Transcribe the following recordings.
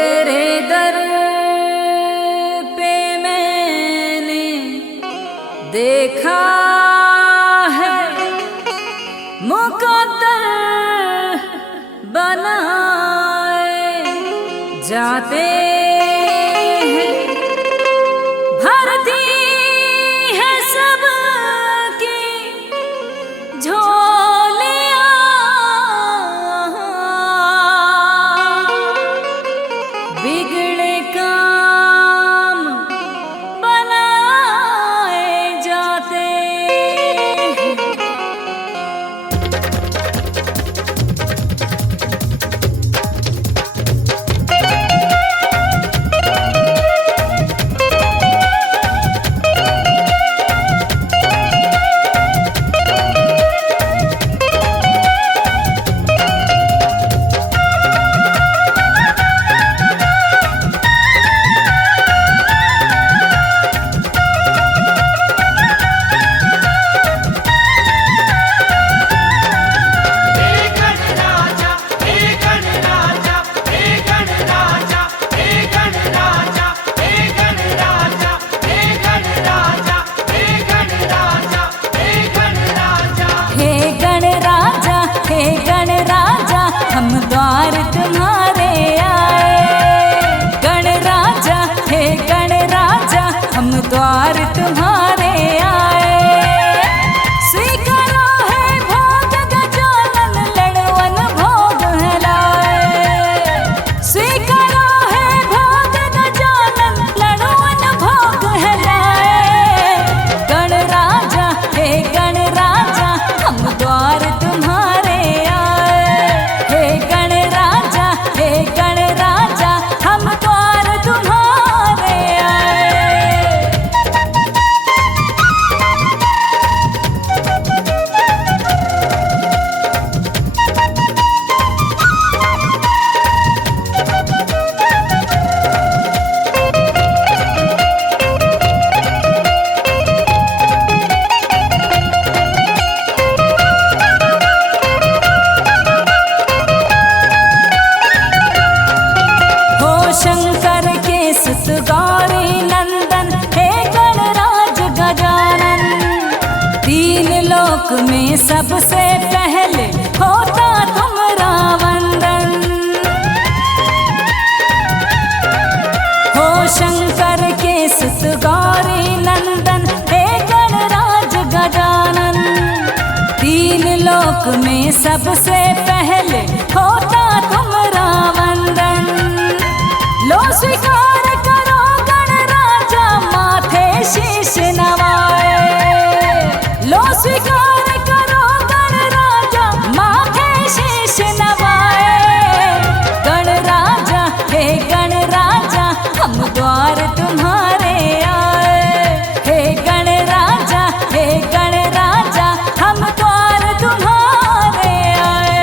तेरे दर पे मैंने देखा है मुकद्दर बनाए जाते हैं, भरती है सबकी झोलियां, बिगड़े काम बनाए जाते हैं। हम द्वार तुम्हारे आए, गणराजा हे गणराजा, हम द्वार तुम्हारे आए। स्वीकारो है भोग गजानन, लड़वन भोग है लाए। स्वीकारो है भोग गजानन, लड़वन भोग है लाए। गणराजा हे गणराजा, हम द्वार तुम्हारे हम द्वार तुम्हारे आए। शंकर के सुत गौरी नंदन, हे गणराज गजानन, तीन लोक में सबसे पहले होता तुम्हारा वंदन। हो शंकर के सुत गौरी नंदन, हे गणराज गजानन, तीन लोक में सबसे पहले होता तुम्हारा वंदन। लो स्वीकार करो गणराजा, माथे शीश नवाए। लो स्वीकार करो गणराजा, माथे शीश नवाए। गणराजा हे गणराजा, हम द्वार तुम्हारे आए। हे गणराजा हे गणराजा, हम द्वार तुम्हारे आए।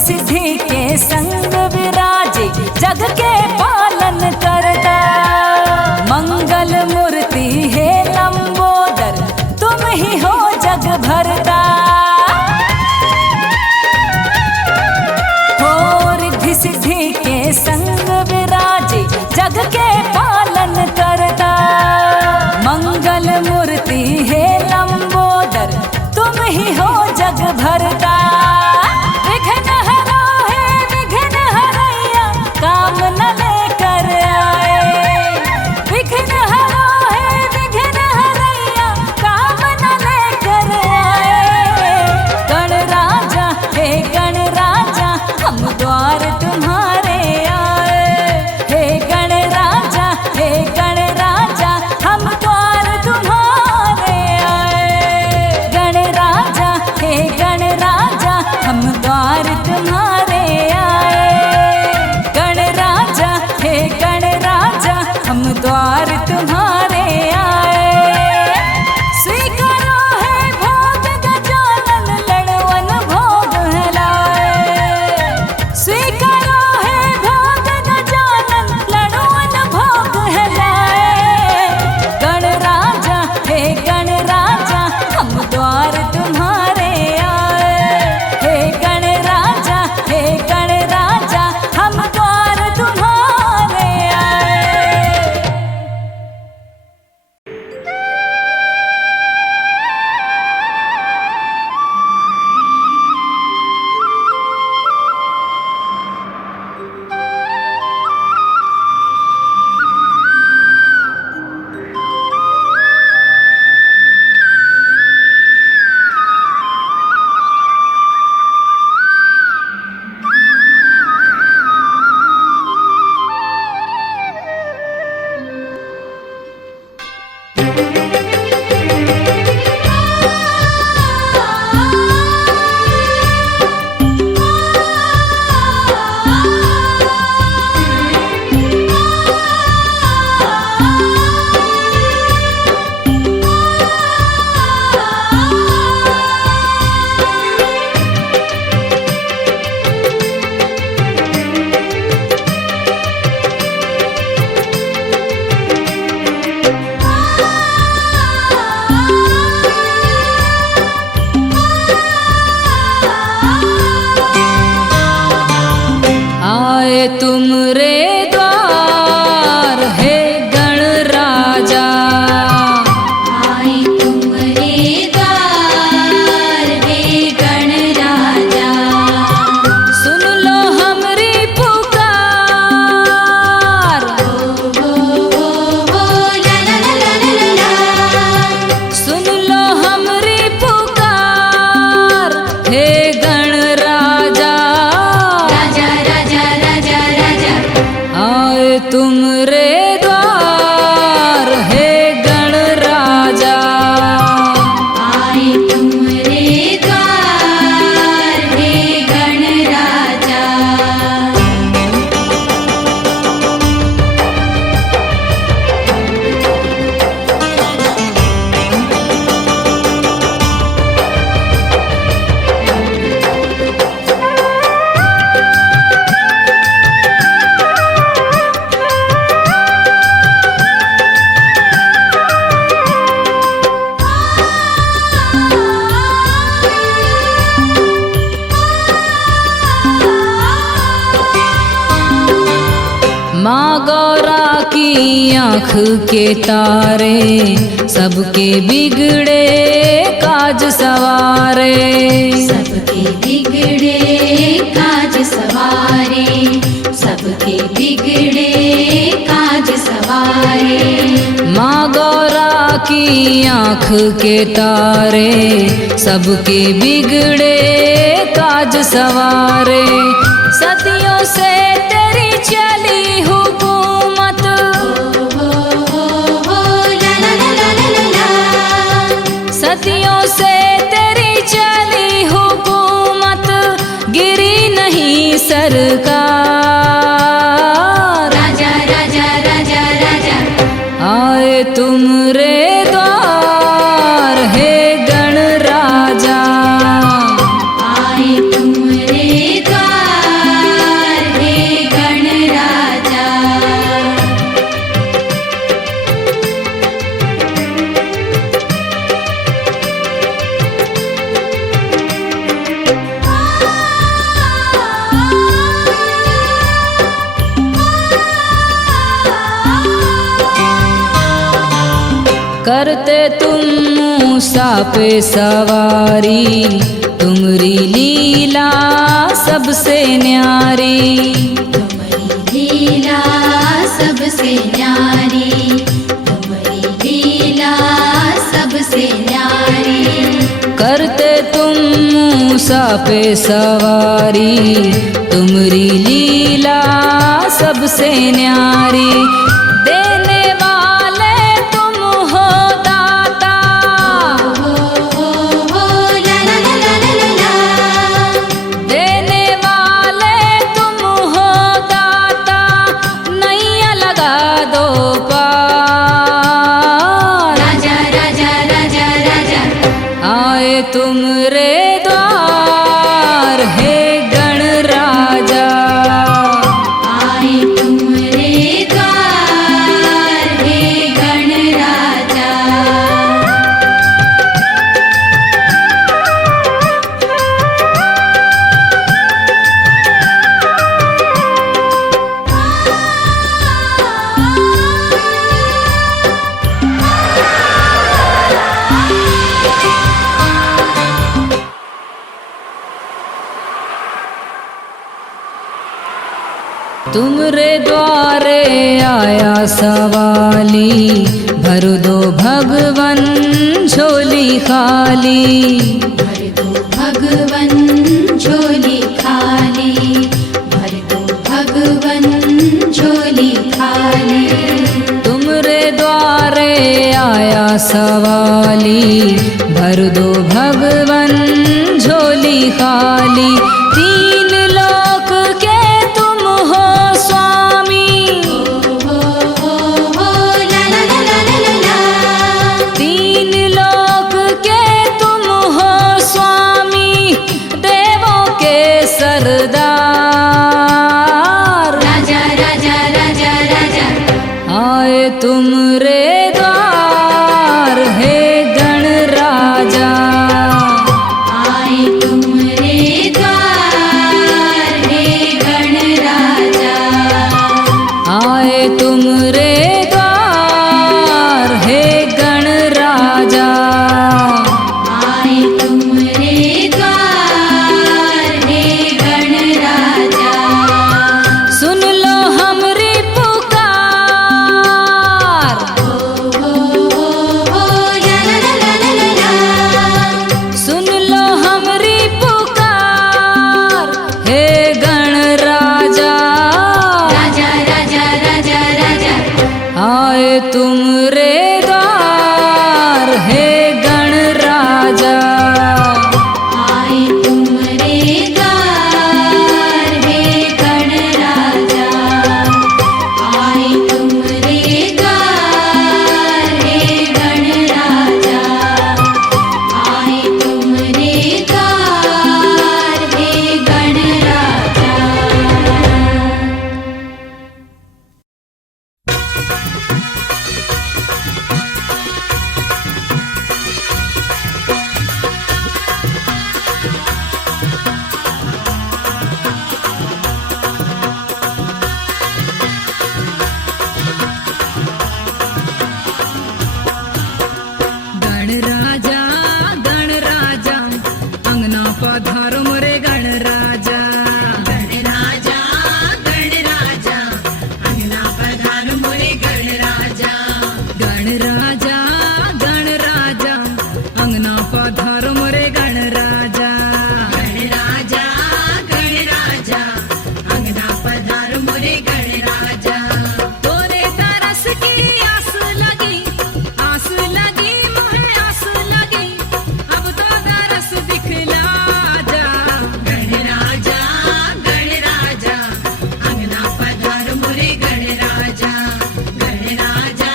सिद्धि के संग विराजे, जग के पालन करता। मंगल मूर्ति है लंबोदर, तुम ही हो जग भरता। हो रिद्धि सिद्धि के संग विराजे, जग के पालन करता। मंगल मूर्ति है लंबोदर, तुम ही हो जग भरता। विघ्न हरो है विघ्न हरैया, काम न लेकर आए। विघ्न हरो द्वार तुम्हारे आए। स्वीकारो है भोग गजानन लड़वन भोग है लाए। स्वीकारो है भोग गजानन लड़वन भोग है लाए। गणराजा हे गणराजा हम द्वार तुम्हारे आए। हे गणराजा हे गणराजा हम द्वार तुम्हारे आए। आए तुम रे द्वार हे गणराजा। आए तुम रे द्वार हे गणराजा। सुन लो हमरी पुकार। हो ला ला ला ला ला ला। सुन लो हमरी पुकार हे गणराजा। राजा राजा राजा राजा। आए तुम रे द्वार हे गणराजा। आए तुम रे द्वार हे गणराजा। माँ गौरा की आँख के तारे सबके बिगड़े काज सवारे। सबके बिगड़े काज सवारे। सबके बिगड़े काज सवारे। माँ गौरा की आँख के तारे सबके बिगड़े काज सवारे। सदियों से तेरी चली हुकूमत। हो ला ला ला ला ला ला। सदियों से तेरी चली हुकूमत गिरी नहीं सरकार। राजा राजा राजा राजा। आए तुम रे द्वार हे गणराजा। आए तुम रे द्वार हे गणराजा। करते तुम मूसा पे सवारी तुमरी लीला सबसे न्यारी। तुम्हारी लीला सबसे न्यारी। तुम्हारी लीला सबसे न्यारी। करते तुम मूसा पे सवारी तुमरी लीला सबसे न्यारी। देने वाले तुम हो दाता। हो ला ला ला ला ला ला। देने वाले तुम हो दाता नैया लगा दो पार। तुमरे द्वारे आया सवाली, भर दो भगवन झोली खाली। भर दो भगवन झोली खाली, भर दो भगवन झोली खाली। तुमरे द्वारे आया सवाली, भर दो भगवन झोली खाली। तीन लोक के तुम हो स्वामी, ला ला ला ला ला ला। तीन लोक के तुम हो स्वामी, देवों के सरदार। राजा राजा राजा राजा आए तुमरे द्वार हे गण राजा। आए तुमरे द्वार हे गण राजा। आए तुमरे द्वार हे गण राजा। आए तुमरे द्वार हे गण राजा। सुन लो हमरी पुकार, ला ला ला ला ला ला। सुन लो हमरी पुकार हे गण राजा। राजा राजा राजा राजा आए तुमरे द्वार हे गण राजा। आए तुमरे द्वार हे गण राजा। आए तुमरे द्वार हे गण राजा। आए तुमरे द्वार हे गण राजा। गण राजा अंगना पधारो मोरे गण राजा। गण राजा अंगना पधारो मोरे गण राजा। गण राजा अंगना पधारो मोरे गण राजा। गण राजा अंगना पधारो मोरे गण राजा। तोरे तरस की आस लगी मोहे आस लगी, अब तो तरस दिखला जा। गण राजा अंगना पधारो मोरे गण राजा। गण राजा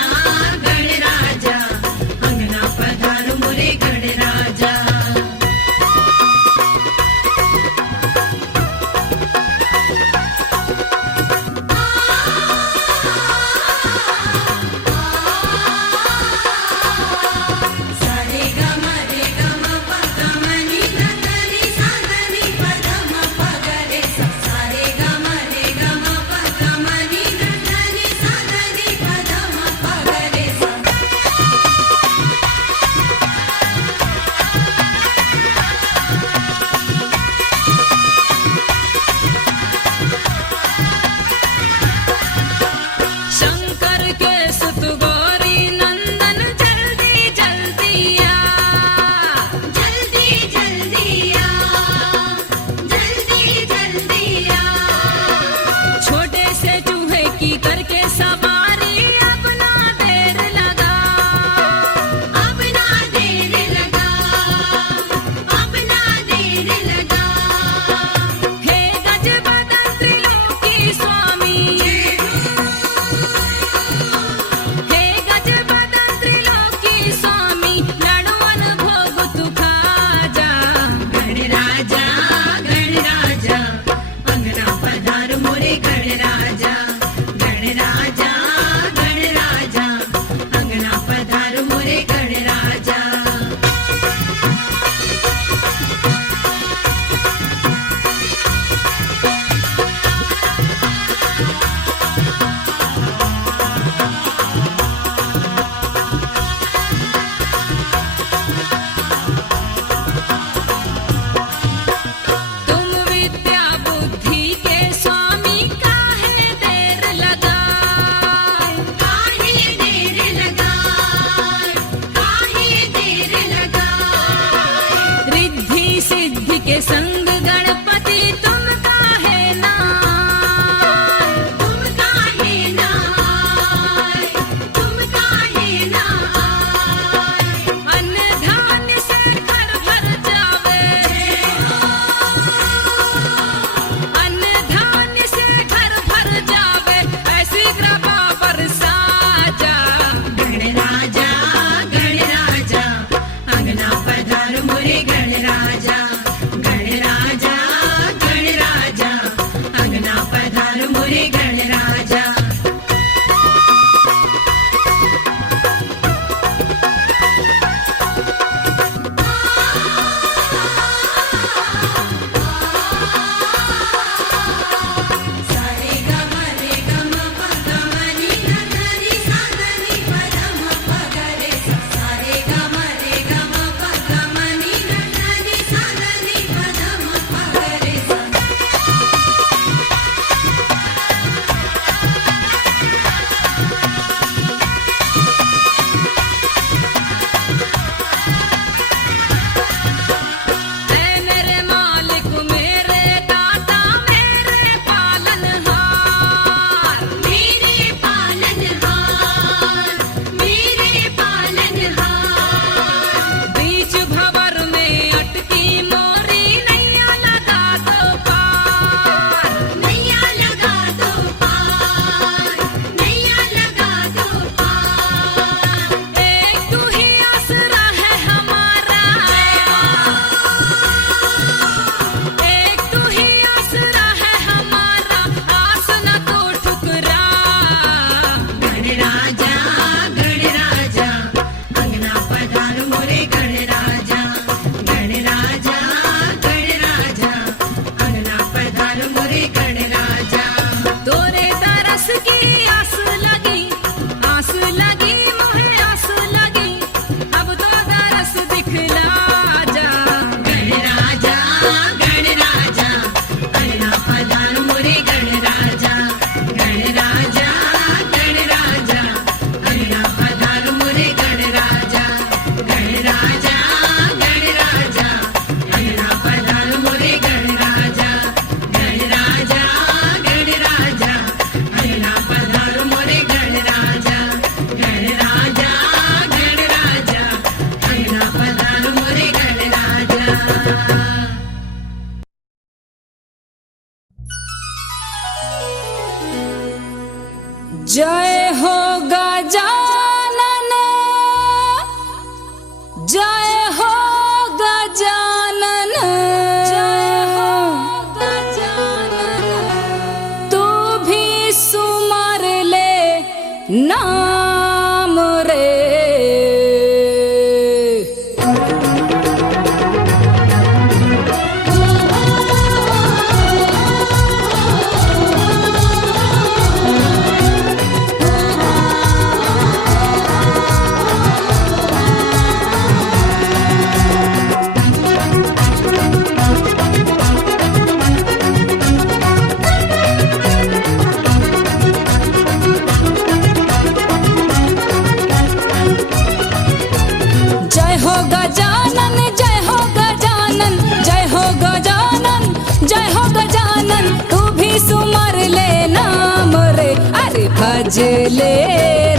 ले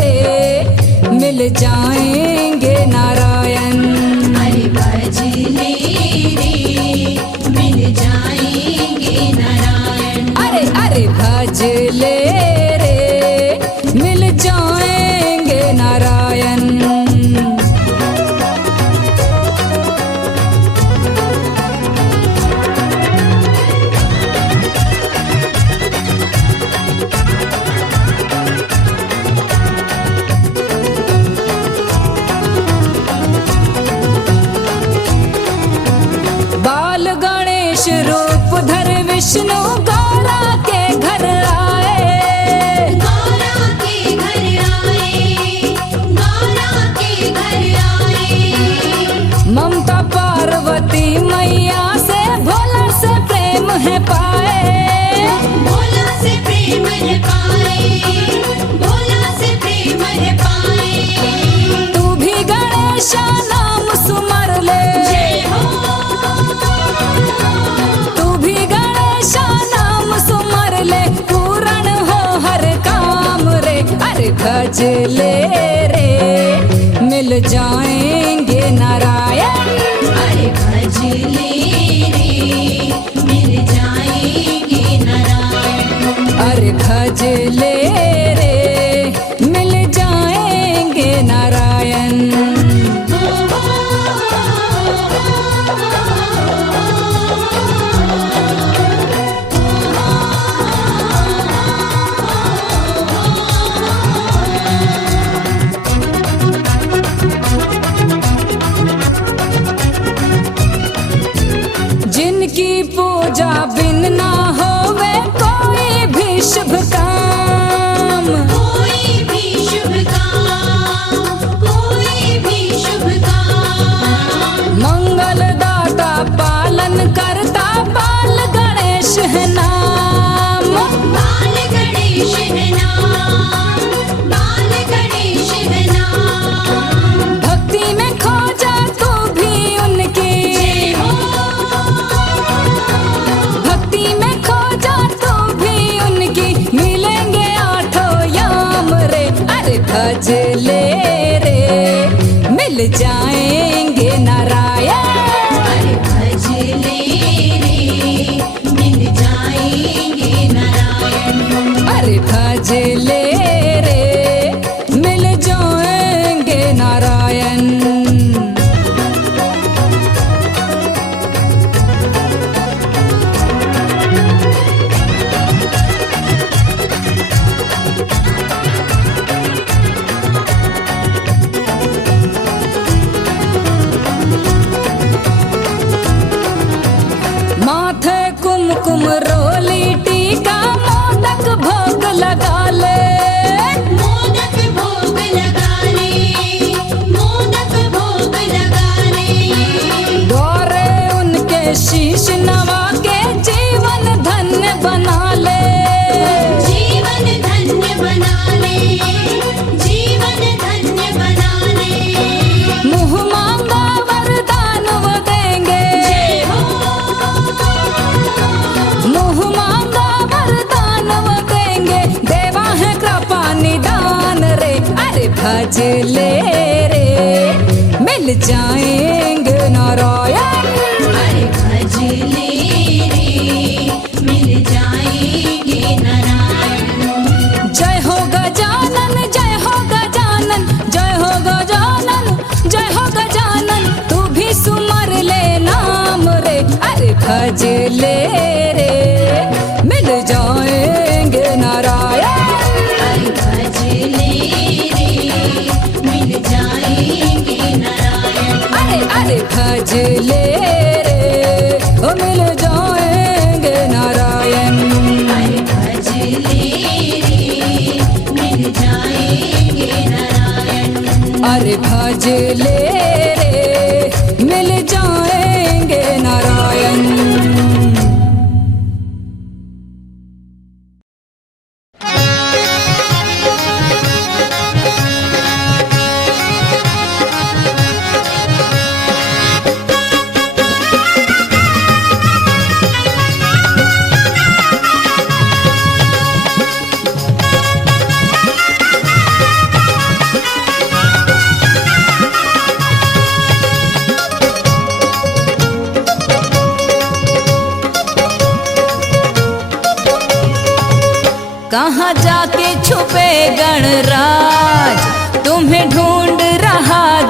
रे मिल जाएंगे नारायण। अरे भज ले रे मिल जाएंगे नारायण। अरे अरे भज ले रे मिल जाएंगे नारायण। बाल गणेश रूप धर विष्णु गौरा के घर आए। गौरा के घर आए, गौरा के घर आए। ममता पार्वती मैया से भोला से प्रेम है पाए। भोला से प्रेम है पाए, भोला से प्रेम है पाए। तू भी गणेश नाम सुमर ले। जय हो, तू भी गणेश नाम सुमर ले पूर्ण हो हर काम रे। अरे भज ले रे मिल जाएंगे नारायण। अरे भज ले रे मिल जाएंगे नारायण। अरे भज ले रे मिल जाएंगे नारायण। जिनकी पूजा बिन ना होवे कोई भी शुभ काम। कोई भी शुभ काम, कोई भी शुभ काम। मंगल दाता पालन करता बाल गणेश है नाम। बाल गणेश है नाम, बाल गणेश है नाम। भक्ति में खो जा तू भी उनकी। जय हो, भक्ति में खो जा तू भी उनकी मिलेंगे आठों याम रे। अरे भज ले रे मिल जाएंगे नारायण। अरे भज ले रे मिल जाएंगे नारायण। अरे भज ले रे मिल जाएंगे नारायण। माथे कुमकुम रोली टीका मोदक भोग लगा ले। मोदक भोग लगा ले, मोदक भोग लगा ले। गौरे उनके शीश नवा के जीवन धन्य बना ले। जीवन धन्य बना ले, जीवन धन्य बना ले। मुँह मांगा वरदान वो देंगे। जय हो, मुँह मांगा वरदान वो देंगे देवा है कृपा निदान रे। अरे भज ले रे मिल जाएंगे नारायण। अरे भज ले रे मिल जाएंगे नारायण। जय हो गजानन जय हो गजानन जय हो गजानन जय हो गजानन। तू भी सुमर ले नाम रे। अरे भज ले रे मिल जाएंगे नारायण। अरे भज ले रे मिल जाएंगे नारायण। अरे अरे भज ले रे ओ मिल जाएंगे नारायण। अरे भज ले रे मिल जाएंगे नारायण। अरे भज ले रे मिल जाएंगे नारायण।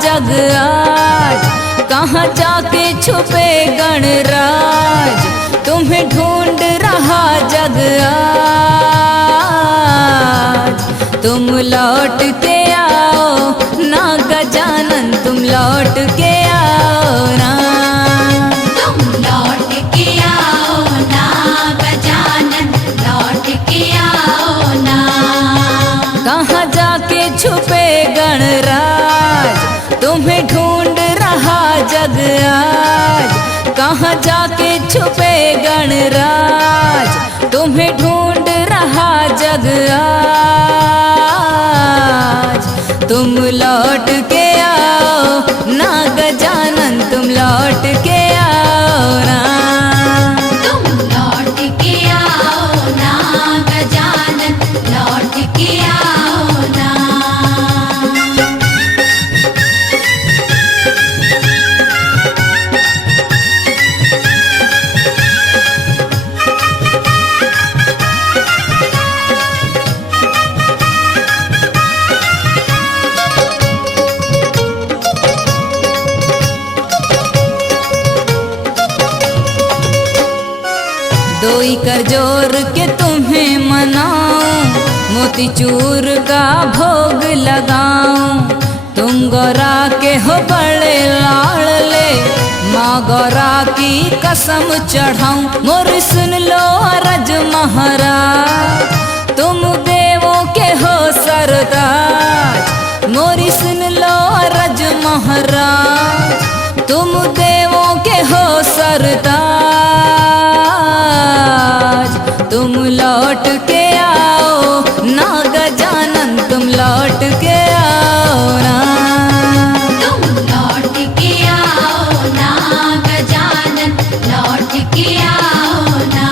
जग आज, कहाँ जाके छुपे गणराज, तुम्हें ढूंढ रहा जग आज। तुम लौट के आओ ना गजानन, तुम लौट के आओ ना। तुम लौट के आओ ना गजानन, लौट के आओ ना। कहाँ जाके छुपे गणराज, तुम्हें ढूंढ रहा जग आज, कहाँ जाके छुपे गणराज, तुम्हें ढूंढ रहा जग आज। तुम लौट के आओ ना गजानन, तुम लौट के आओ ना। तुम लौट के आओ ना गजानन, लौट के आओ ना। दोई कर जोर के तुम्हें मनाऊं, मोतीचूर का भोग लगाऊं। तुम गौरा के हो बड़े लाडले, माँ गौरा की कसम चढ़ाऊं। मोर सुन लो अरज महाराज, तुम देवों के हो सरताज। मोरी सुन लो अरज महाराज, तुम देवों के हो सरताज। तुम लौट के आओ ना गजानन, तुम लौट के आओ ना। तुम लौट के आओ ना गजानन, लौट के आओ ना।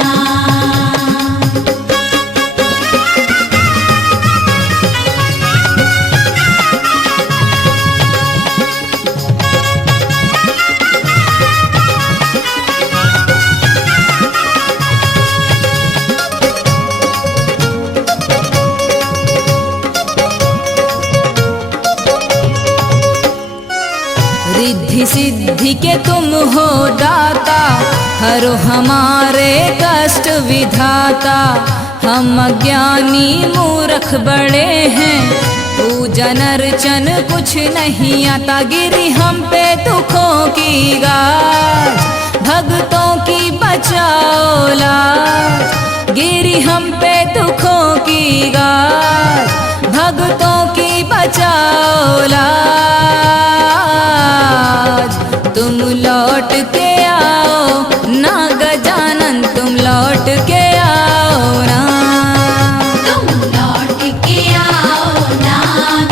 रिद्धि सिद्धि के तुम हो दाता, हरो हमारे कष्ट विधाता। हम अज्ञानी मूर्ख बड़े हैं, पूजन अर्चन कुछ नहीं आता। गिरी हम पे दुखों की गाज, भक्तों की बचाओ लाज। गिरी हम पे दुखों की गाज, भक्तों की बचाओ लाज। तुम लौट के आओ ना गजानन, तुम लौट के आओ ना। तुम लौट के आओ ना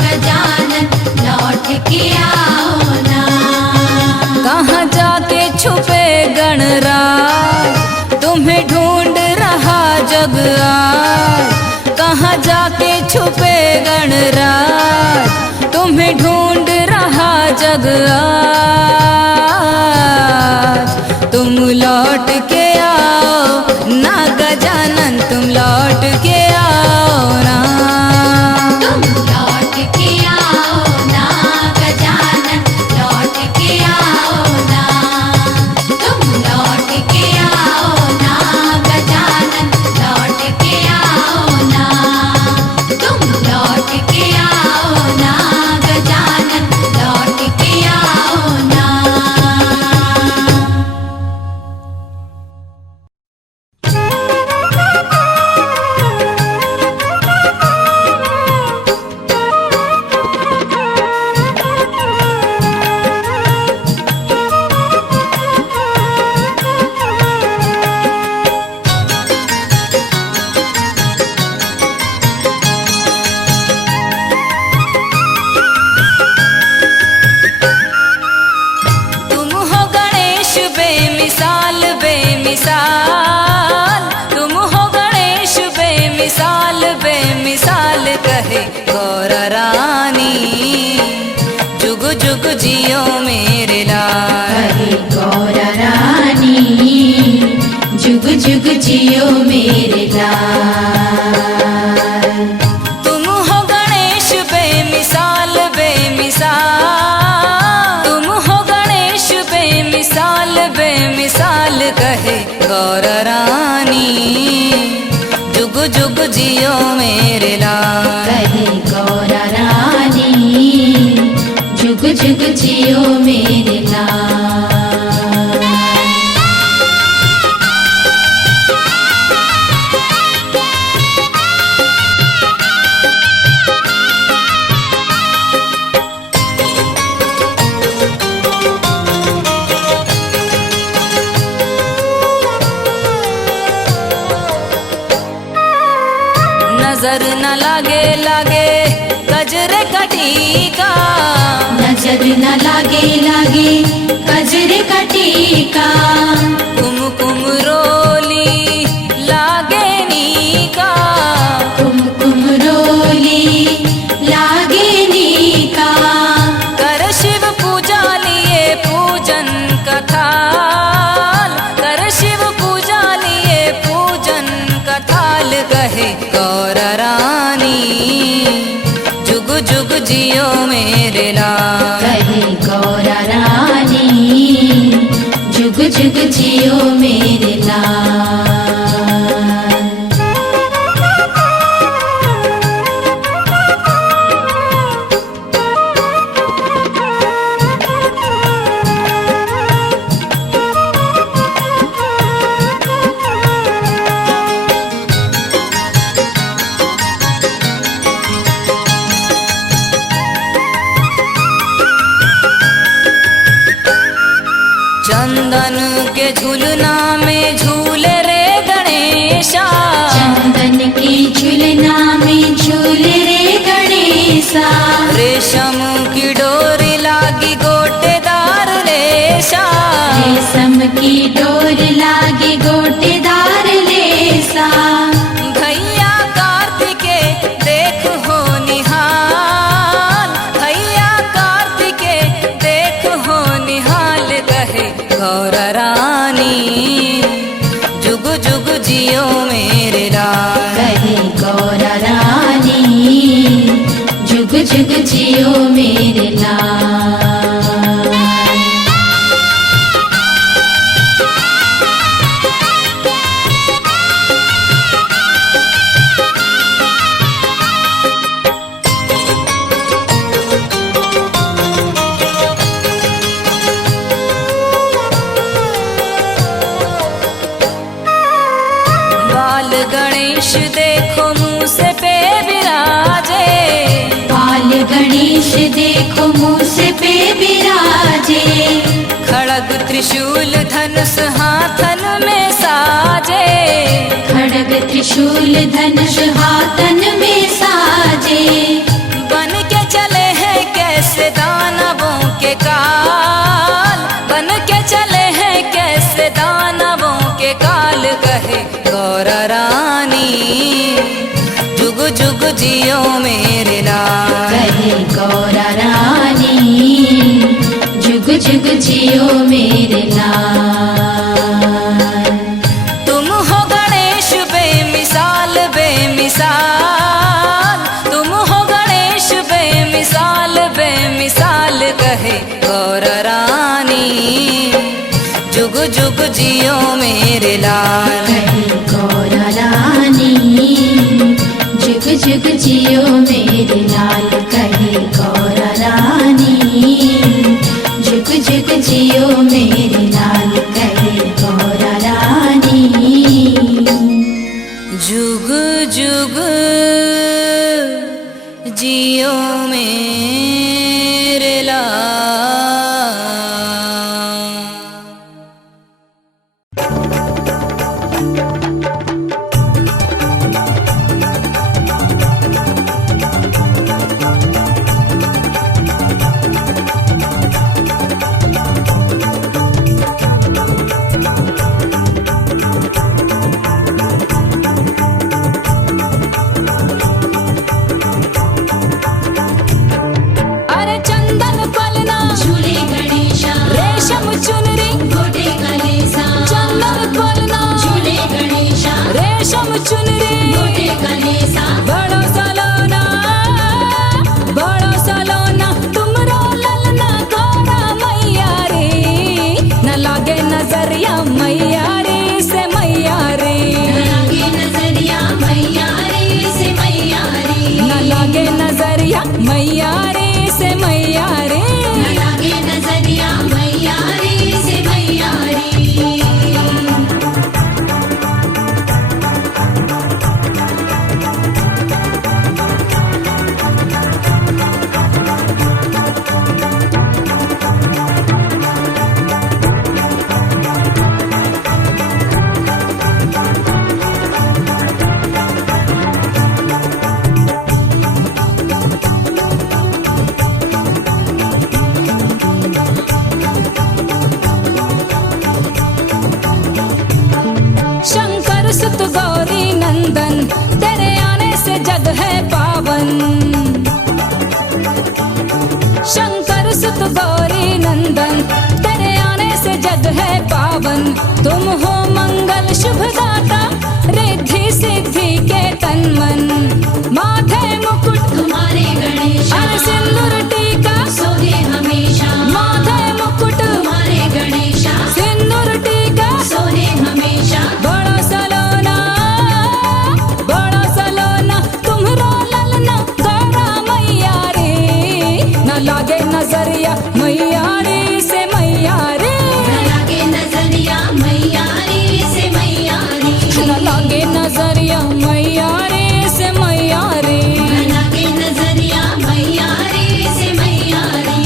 गजानन, लौट के आओ ना। कहाँ जाके छुपे गणराज, तुम्हें ढूंढ रहा जग आज। कहाँ जाके छुपे गणराज, तुम्हें ढूंढ रहा जग आज। तुम लौट के आओ ना गजानन, तुम लौट के आओ ना। तुम लौट के आओ ना गजानन, लौट के आओ ना। तुम लौट के आओ ना गजानन, लौट के आओ ना। तुम लौट के आओ ना गजानन, लौट के आओ ना। तुम हो गणेश बेमिसाल बेमिसाल, तुम हो गणेश बेमिसाल बेमिसाल। कहे गौर रानी जुग जुग जियो मेरे लाल। हरे गौर रानी जुग जुग जियो मेरे लाल। तुम हो गणेश बेमिसाल बेमिसाल, कहे गौर रानी, जुग जुग जियो मेरे लाल। कहे गौरा रानी, जुग जुग जियो मेरे लाल। नजर न लागे लागे गजरे का टीका, नजर न लागे लागे गजरे का टीका। कुमकुम रोली लागे नीका, कुमकुम रोली लागे नीका। कर शिव पूजा लिए पूजन का थाल, कर शिव पूजा लिए पूजन का थाल। कहे गौर रानी, जुग जुग जियो मेरे लाल। कहे गौरा रानी, जुग जुग जियो मेरे लाल। चंदन के झूलना में झूले रे गणेशा, चंदन की झूलना में झूले रे गणेशा। रेशम की डोरी लागी गोटेदार रेशा, रेशम की डोर लागे गोटेदार लेसा। भैया कार्तिके देख हो निहाल, भैया कार्तिके देख हो निहाल। कहे गौर रानी, जुग जुग जियो मेरे लाल। कहे गौरा रानी, जुग जुग जियो मेरे लाल। बाल गणेश देखो मुँह से पे विराजे, बाल गणेश देखो मूस पे विराजे। खड़ग त्रिशूल धनुष हाथन में साजे, खड़ग त्रिशूल धनुष हाथन में साजे। बन के चले हैं कैसे दानवों के काल, बन के चले हैं कैसे दानवों के काल। कहे गौर रानी, जुग जुग जियो मेरे लाल। कहे गौरा रानी, जुग जुग जियो मेरे लाल। तुम हो गणेश बेमिसाल बेमिसाल, तुम हो गणेश बेमिसाल बेमिसाल। कहे गौर रानी, जुग जुग जियो मेरे लाल। कहे गौरा रानी, जुग जुग जियो मेरे लाल। कहे गौरा रानी, जुग जुग जियो मेरे लाल। कहे गौरा रानी, जुग जुग जियो मेरे लाल। सुत गौरी नंदन, तेरे आने से जग है पावन। तुम हो मंगल शुभदाता, रिद्धि सिद्धि के तन मन। माथे मुकुट तुम्हारे गणेशा, और सिंदूर टीका, सोहे हमेशा। माथे मुकुट तुम्हारे गणेशा, सिंदूर टीका, सोहे हमेशा। बड़ा सलोना तुम्हरो ललना गौरा मैया रे। न लागे नजरिया मैया रे से मैया रे, न लागे नजरिया मैया रे से मैया रे। न लागे नजरिया मैया रे से मैया रे। न लागे नजरिया मैया रे से मैया रे।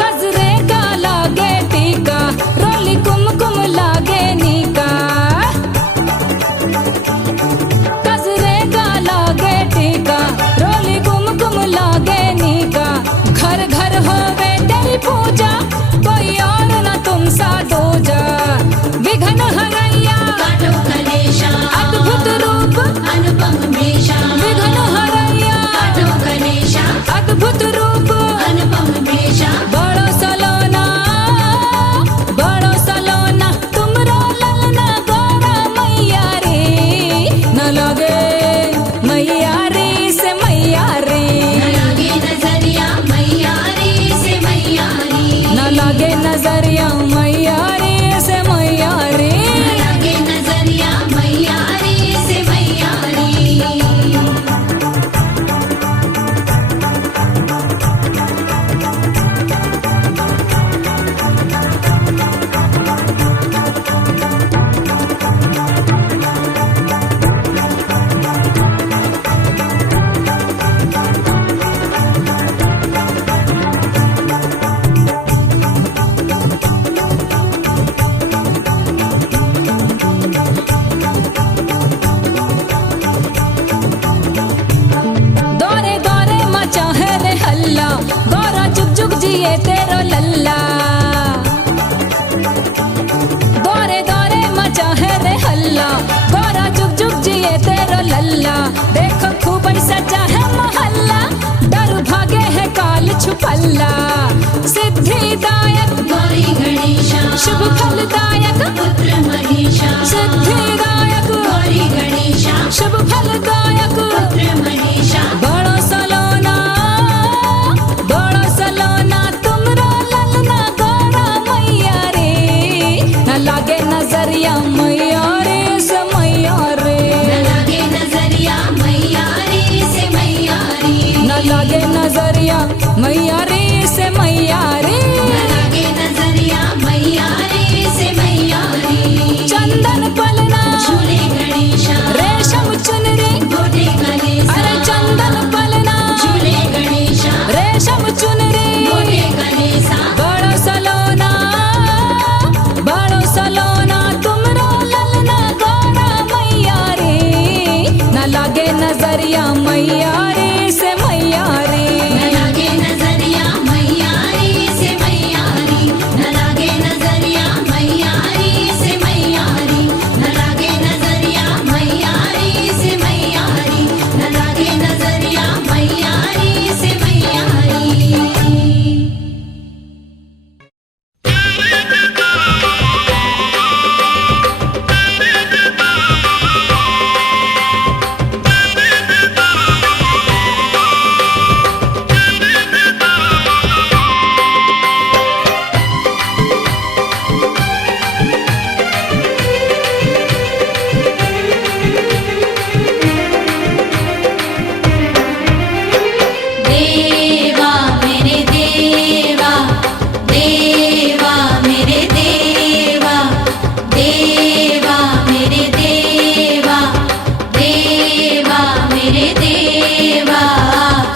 गजरे का लागे टीका, रोली कुमकुम लागे नीका। गजरे का लागे टीका, रोली कुमकुम लागे नीका। घर घर होवे तेरी पूजा, कोई और न तुम सा दूजा। विघ्न हरैया काटो कलेशा, अद्भुत रूप, अनुपम वेशा। विघ्न हरैया काटो कलेशा, अद्भुत रूप। अनुपम वेशा। बड़ो सलोना तुमरो ललना गौरा मैया रे। न लगे मैया रे से मैया रे, न लागे नजरिया मैया रे से मैया रे। न लगे नजरिया मैया रे से मैया रे। न लागे नजरिया मैया रे से मैया रे। दौरे दौरे मचा है रे हल्ला, गौरा जुग जुग जिए तेरो लल्ला। दौरे दौरे मचा है रे हल्ला, गौरा जुग जुग जिए तेरो लल्ला। देखो खूब सजा है मोहल्ला, डर भागे है काल छुपल्ला। सिद्धिदायक गौरी गणेशा, शुभ फलदायक, पुत्र महेशा। सिद्धिदायक गौरी गणेशा, शुभ फलदायक। पुत्र महेशा। बड़ो सलोना तुमरो ललना गौरा मैया रे। न लागे नजरिया मैया रे से मैया रे, न लागे नजरिया मैया रे से मैया रे। न लागे नजरिया मैया रे से मैया रे। न लागे नजरिया मैया रे से मैया रे। चंदन पलना झूले गणेशा, रेशम चुनरी, गोटे कलेसा। अरे चंदन पलना झूले गणेशा, रेशम चुनरी। गोटे कलेसा। बड़ो सलोना तुमरो ललना गौरा मैया रे। न लागे नजरिया मैया रे से मैया रे। न लागे नजरिया मैया रे से मैया रे। न लागे नजरिया मैया रे से मैया रे। न लागे नजरिया मैया रे से मैया रे। न लागे नजरिया मैया रे से मैया रे। देवा मेरे देवा, देवा मेरे देवा, देवा मेरे देवा, देवा मेरे देवा।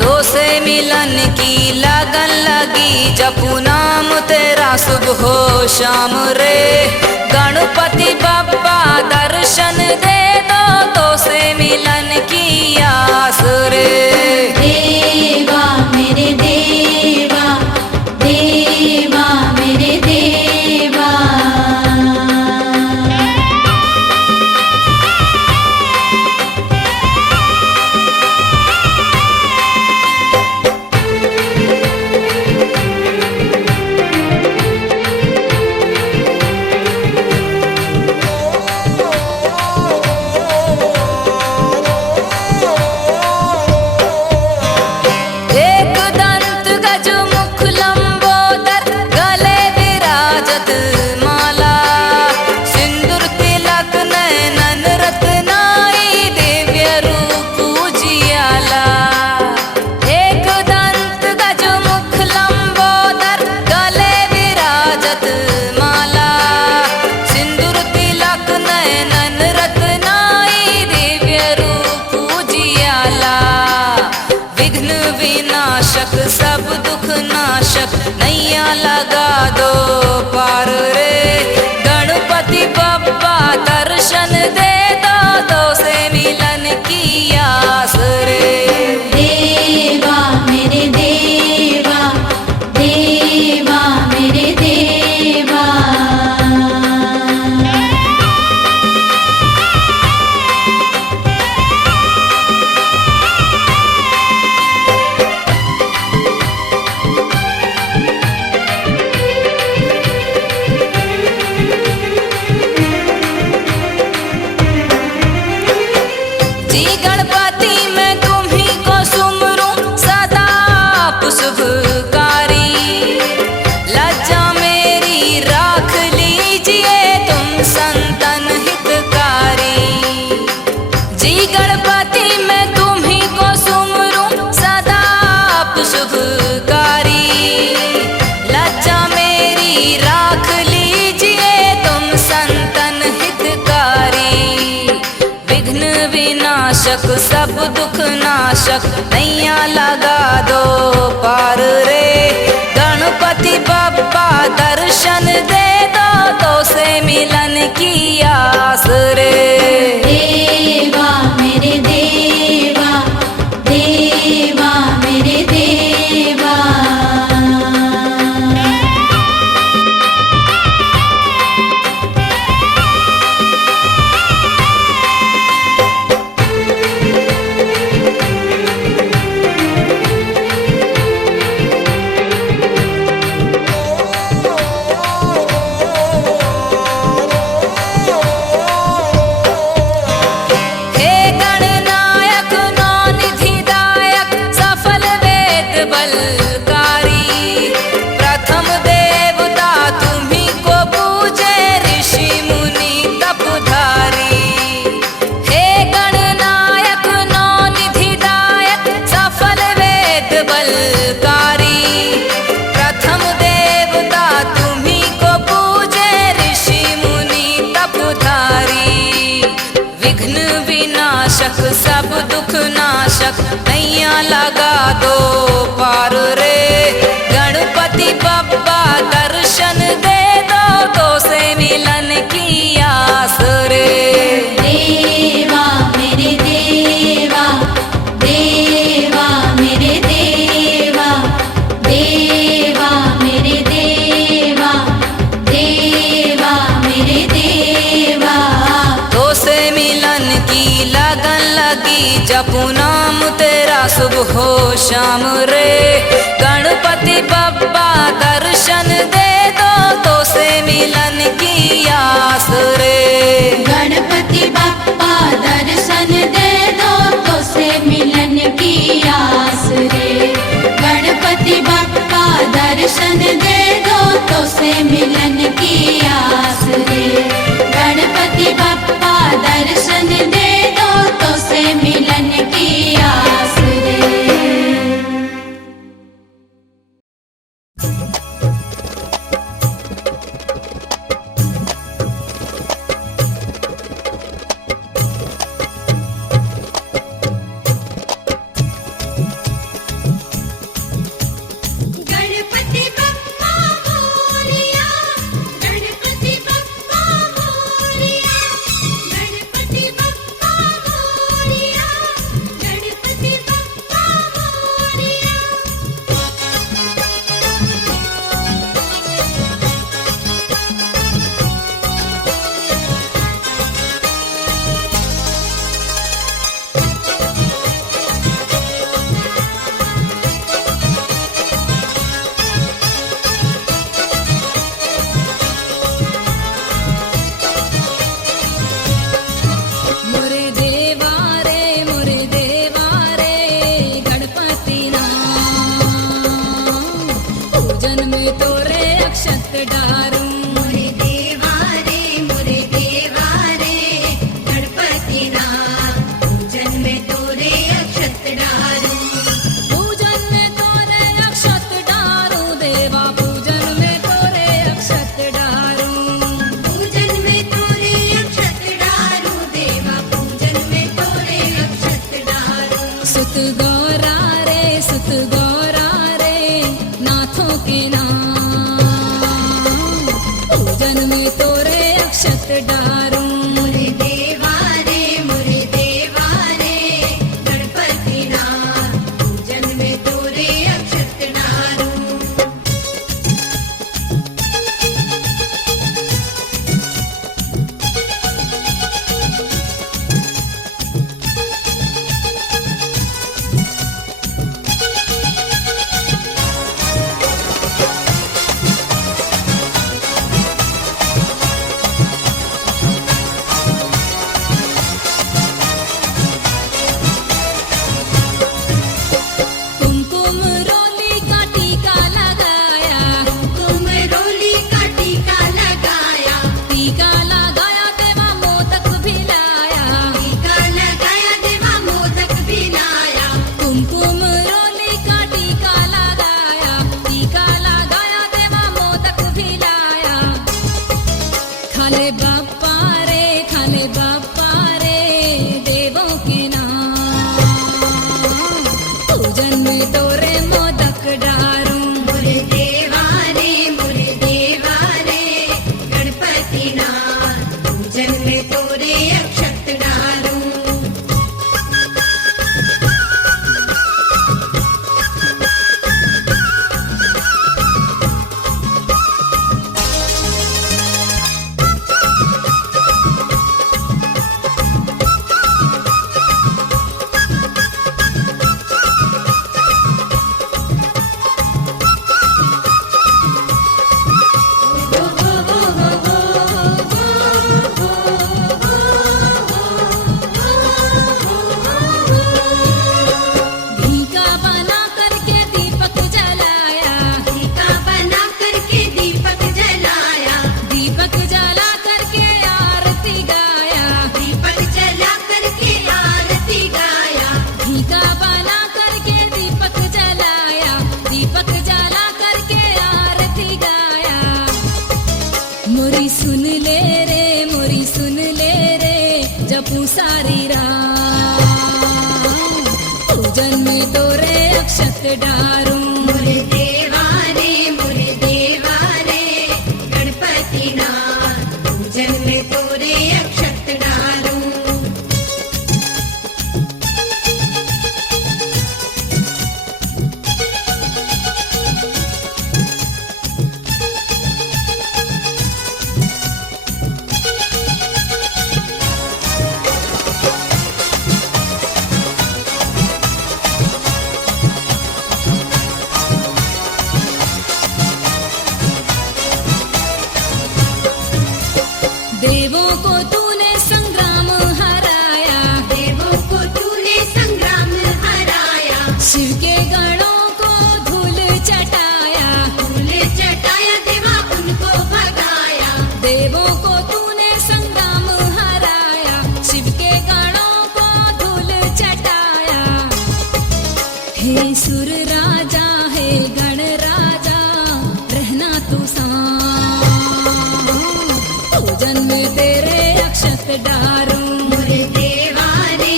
तो से मिलन की लगन लगी, जपू नाम तेरा सुबह शाम रे। गणपति बप्पा दर्शन दे दो, तो से मिलन की विनाशक सब दुख नाशक नैया लगा दो पार रे। गणपति बप्पा दर्शन दे दो, तो से मिलन की आस रे। देवा मेरे देवा, देवा मेरे देवा। जी गणपति मैं तुम्ही को सुमरूं सदा शुभकारी। लज्जा मेरी राख लीजिए तुम संतन हितकारी। जी गणपति मैं तुम्ही को सुमरूं सदा शुभकारी। लज्जा मेरी राख लीजिए तुम संतन हितकारी। विघ्न विनाशक सब दुख नाशक नैया लगा दो पार रे। गणपति बप्पा दर्शन दे दो, तो से मिलन की आस रे। देवा मेरे देवा, देवा मेरे देवा। हे गणनायक नौ निधिदायक सफल वेद बलकारी। प्रथम देवता तुम्ही को पूजे ऋषि मुनि तपधारी। हे गणनायक नौ निधिदायक सफल वेद बलकारी। प्रथम देवता तुम्ही को पूजे ऋषि मुनि तपधारी। विघ्न विनाशक सब दुख नाशक नैया लगा दो पार रे। गणपति बप्पा दर्शन दे दो, तो से मिलन की आस रे। देवा मेरे देवा, देवा मेरे देवा, देवा मेरे देवा, देवा मेरे देवा। तो से मिलन की लगन लगी जपू नाम तेरा सुबह हो शाम रे। गणपति बप्पा दर्शन दे दो, तो से मिलन की आस रे। गणपति बप्पा दर्शन दे दो, तो से मिलन की आस रे। गणपति बप्पा दर्शन दे दो, तो से मिलन की आस रे। गणपति बप्पा दर्शन दे दो, तो से मिलन की आस रे। गणपति बप्पा मोरया, गणपति बप्पा मोरया, गणपति बप्पा मोरया, गणपति बप्पा मोरया। मुरे देवा रे गणपति नाम। पूजन में तोरे अक्षत डारूं। मोरे देवा रे गणपति नाम। पूजन में तोरे अक्षत डारूं। पूजन में तोरे अक्षत डारूं देवा। पूजन में तोरे अक्षत डारूं। पूजन में तोरे अक्षत डारूं देवा। पूजन में तोरे अक्षत डारूं। सुत गौरा रे अक्षत डारूं मोरे देवा रे गणपति नाथ पूजन में तोरे अक्षत डारूं कुमकुम रोली का टीका लगाया कुमरोली का टीका लगाया टीका लगाया देवा मोदक भी लाया टीका लगाया देवा मोदक भी लाया कुमकुम रोली का टीका लगाया टीका लगाया देवा मोदक भी लाया खाले बाप्पा रे देवों के नाम पूजन में तोरे मोदक डारूं मोरे देवा रे गणपति नाथ पूजन में तोरे अक्षत डारूं घी का बना करके दीपक जलाया टीका बना करके दीपक जलाया दीपक जला करके आरती गाया दीपक जला करके आरती गाया घी का बना करके दीपक जलाया दीपक जला करके आरती गाया मोरी सुन ले रे जपू सारी रात पूजन में तोरे अक्षत डारूं मोरे देवा रे गणपति नाथ पूजन में तोरे अक्षत डारूं देवों को तूने संग्राम हराया देवों को तूने संग्राम हराया शिव के गणों को धूल चटाया तूने चटाया देवा उनको भगाया देवों को तूने संग्राम हराया शिव के गणों को धूल चटाया हे सुर राजा हे गण राजा रहना तू सांभ पूजन में तेरे अक्षत डारूं मोरे देवा रे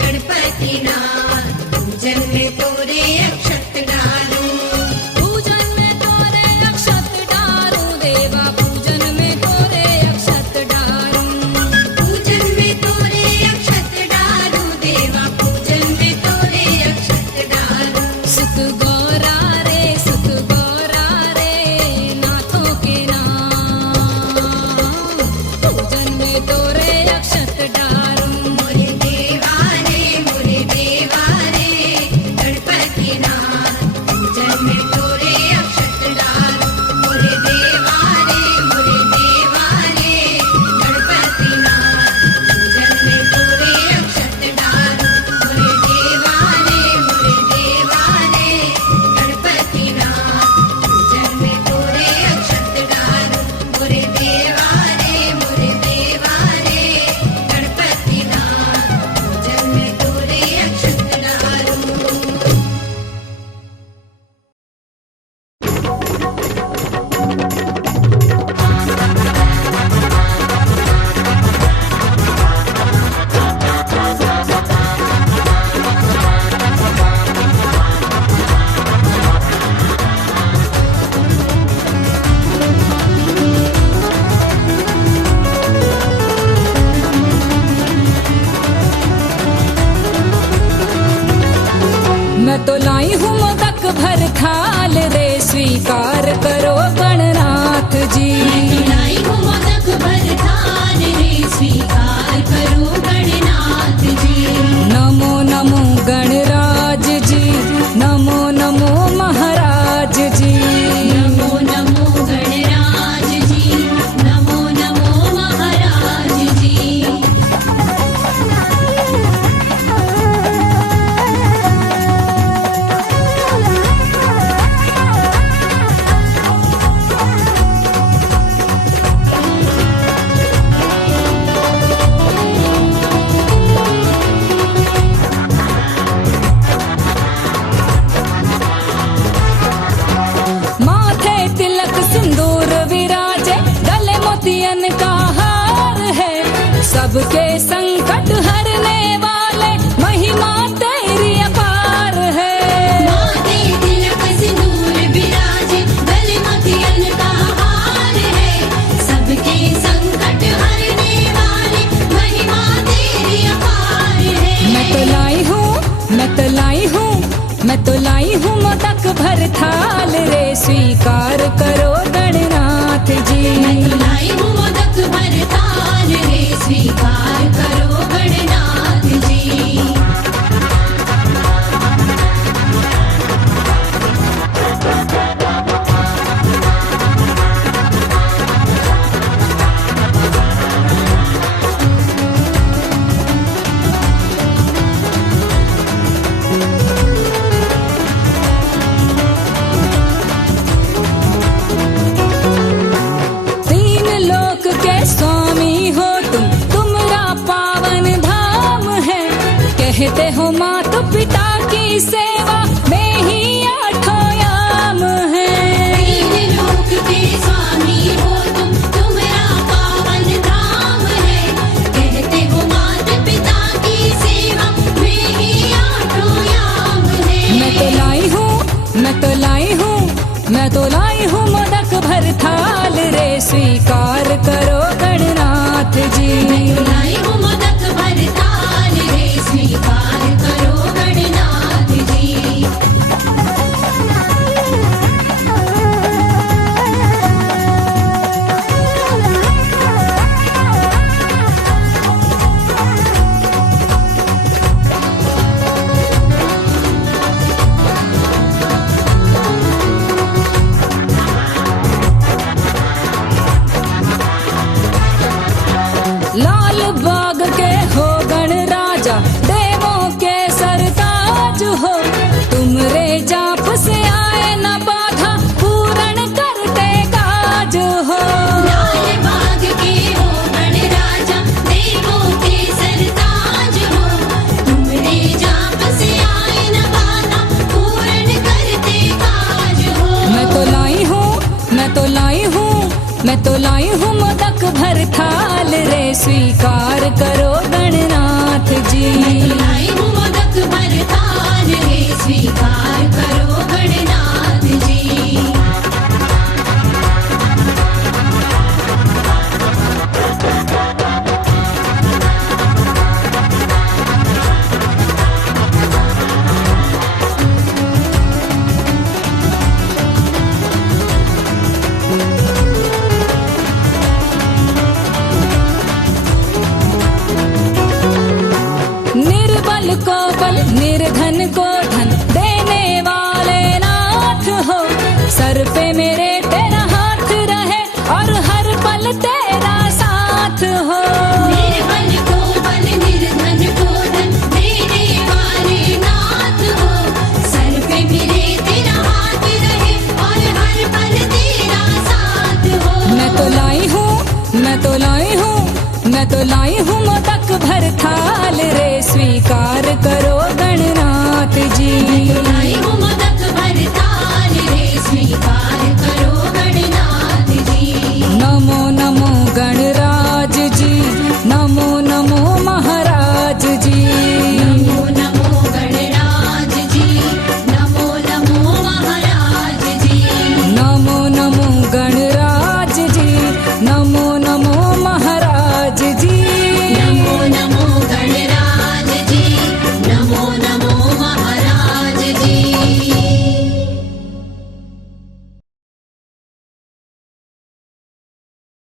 गणपति नाथ पूजन में तोरे अक्षत डारूं पूजन में तोरे अक्षत डारूं देवा पूजन में तोरे अक्षत डारूं पूजन में तोरे अक्षत डारूं देवा पूजन में तोरे अक्षत डारूं सुत गौरा रे नाथों के नाम मैं तो लाई हूँ मोदक भर थाल रे, स्वीकार करो गणनाथ जी। लाई हूँ मोदक भर थाल रे, स्वीकार करो गणनाथ जी। नमो नमो गणराज जी, नमो नमो महाराज जी। नमो नमो गणराज जी, नमो नमो महाराज जी। माथे तिलक सिंदूर विराजे, गले मोतियन का हार है, सबके संकट हरने वाले महिमा तेरी अपार है। माथे तिलक सिंदूर विराजे, गले मोतियन का हार है, सबके संकट हरने वाले महिमा तेरी अपार है। मैं तो लाई हूँ, मैं तो लाई हूँ, मैं तो लाई हूँ मोदक भर थाल रे, स्वीकार करो गणनाथ जी। लाई हूँ मोदक भर थाल रे, स्वीकार करो गणनाथ जी। तीन लोक के स्वामी हो तुम, तुम्हारा पावन धाम है, कहते हो मात पिता की सेवा में ही आठों याम है। तीन लोक के स्वामी हो तुम, तुम्हारा पावन धाम है, कहते हो मात पिता की सेवा में ही आठों याम है। मैं तो लाई हूँ, मैं तो लाई हूँ, मैं तो लाई हूँ मोदक भर थाल रे, स्वीकार करो गणनाथ जी। लाई हूँ मोदक भर थाल रे, स्वीकार करो गणनाथ जी। लाल बाग के हो गण राजा, देवों के सरताज हो, तुमरे जाप से आए न बाधा, पूर्ण करते काज हो। लाल बाग के हो गण राजा, देवों के सरताज हो, तुमरे जाप से आए न बाधा, पूर्ण करते काज हो। मैं तो लाई हूँ, मैं तो लाई हूँ, मैं तो लाई हूँ मोदक भर थाल रे, स्वीकार करो गणनाथ जी। लाई हूँ मोदक भर थाल रे, स्वीकार करो गणनाथ जी। निर्बल को बल, निर्धन को धन देने वाले नाथ हो, सर पे मेरे